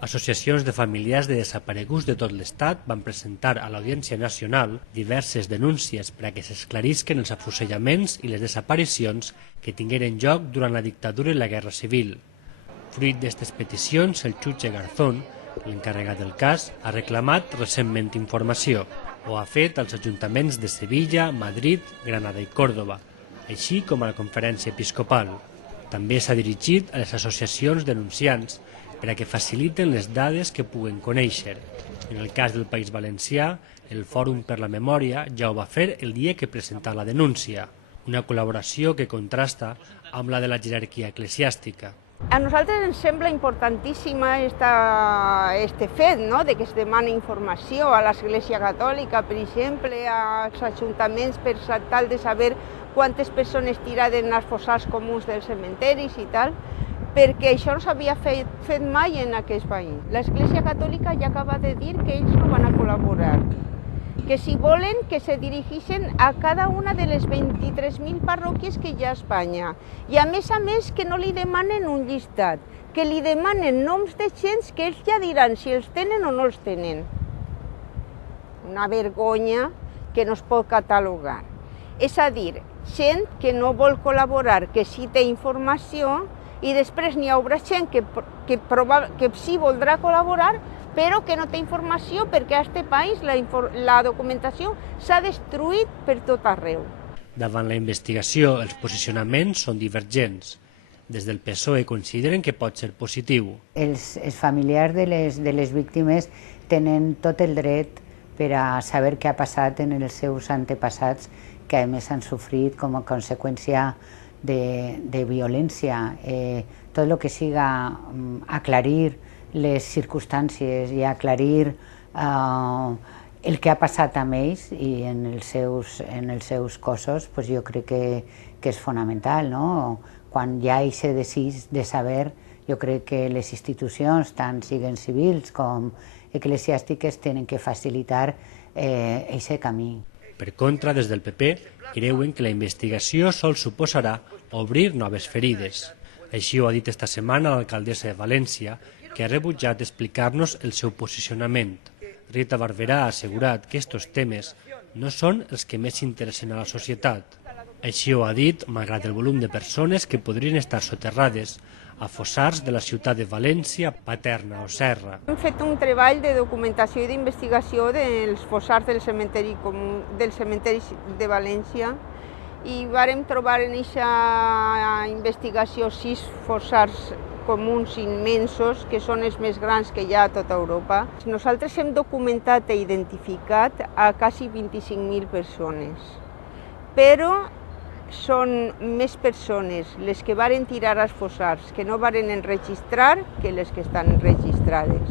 Associacions de familiars de desapareguts de tot l'Estat van presentar a l'Audiència Nacional diverses denúncies per a que s'esclarisquen els afusellaments i les desaparicions que tingueren lloc durant la dictadura i la Guerra Civil. Fruit d'aquestes peticions, el jutge Garzón, l'encarregat del cas, ha reclamat recentment informació, ho ha fet als ajuntaments de Sevilla, Madrid, Granada i Còrdova, així com a la Conferència Episcopal. També s'ha dirigit a les associacions denunciants per a que faciliten les dades que puguen conèixer. En el cas del País Valencià, el Fòrum per la Memòria ja ho va fer el dia que presentà la denúncia, una col·laboració que contrasta amb la de la jerarquia eclesiàstica. A nosaltres ens sembla importantíssima este fet, no?, de que es demana informació a l'Església Catòlica, per exemple, als ajuntaments per tal de saber quantes persones tiraren als fossars comuns dels cementiris i tal, perquè això no s'havia fet mai en aquest país. L'Església Catòlica ja acaba de dir que ells no van a col·laborar, que si volen que se dirigeixen a cada una de les 23.000 parròquies que hi ha a Espanya. I a més que no li demanen un llistat, que li demanen noms de gent que ells ja diran si els tenen o no els tenen. Una vergonya que no es pot catalogar. És a dir, gent que no vol col·laborar, que sí té informació, i després n'hi haurà gent que sí voldrà col·laborar, però que no té informació perquè a aquest país la documentació s'ha destruït per tot arreu. Davant la investigació, els posicionaments són divergents. Des del PSOE consideren que pot ser positiu. Els familiars de les víctimes tenen tot el dret per a saber què ha passat en els seus antepassats, que a més han sofrit com a conseqüència de violència. Tot el que siga aclarir les circumstàncies i aclarir el que ha passat amb ells i en els seus cossos, jo crec que és fonamental, no? Quan hi ha aquest desig de saber, jo crec que les institucions, tant siguin civils com eclesiàstiques, tenen que facilitar aquest camí. Per contra, des del PP, creuen que la investigació sols suposarà obrir noves ferides. Així ho ha dit esta setmana l'alcaldessa de València, que ha rebutjat explicar-nos el seu posicionament. Rita Barberà ha assegurat que aquests temes no són els que més interessen a la societat. Així ho ha dit, malgrat el volum de persones que podrien estar soterrades a fossars de la ciutat de València, Paterna o Serra. Hem fet un treball de documentació i d'investigació dels fossars del cementeri de València i vàrem trobar en aquesta investigació 6 fossars comuns immensos, que són els més grans que hi ha a tota Europa. Nosaltres hem documentat i identificat a quasi 25.000 persones, però són més persones les que varen tirar als fossars que no varen enregistrar que les que estan registrades.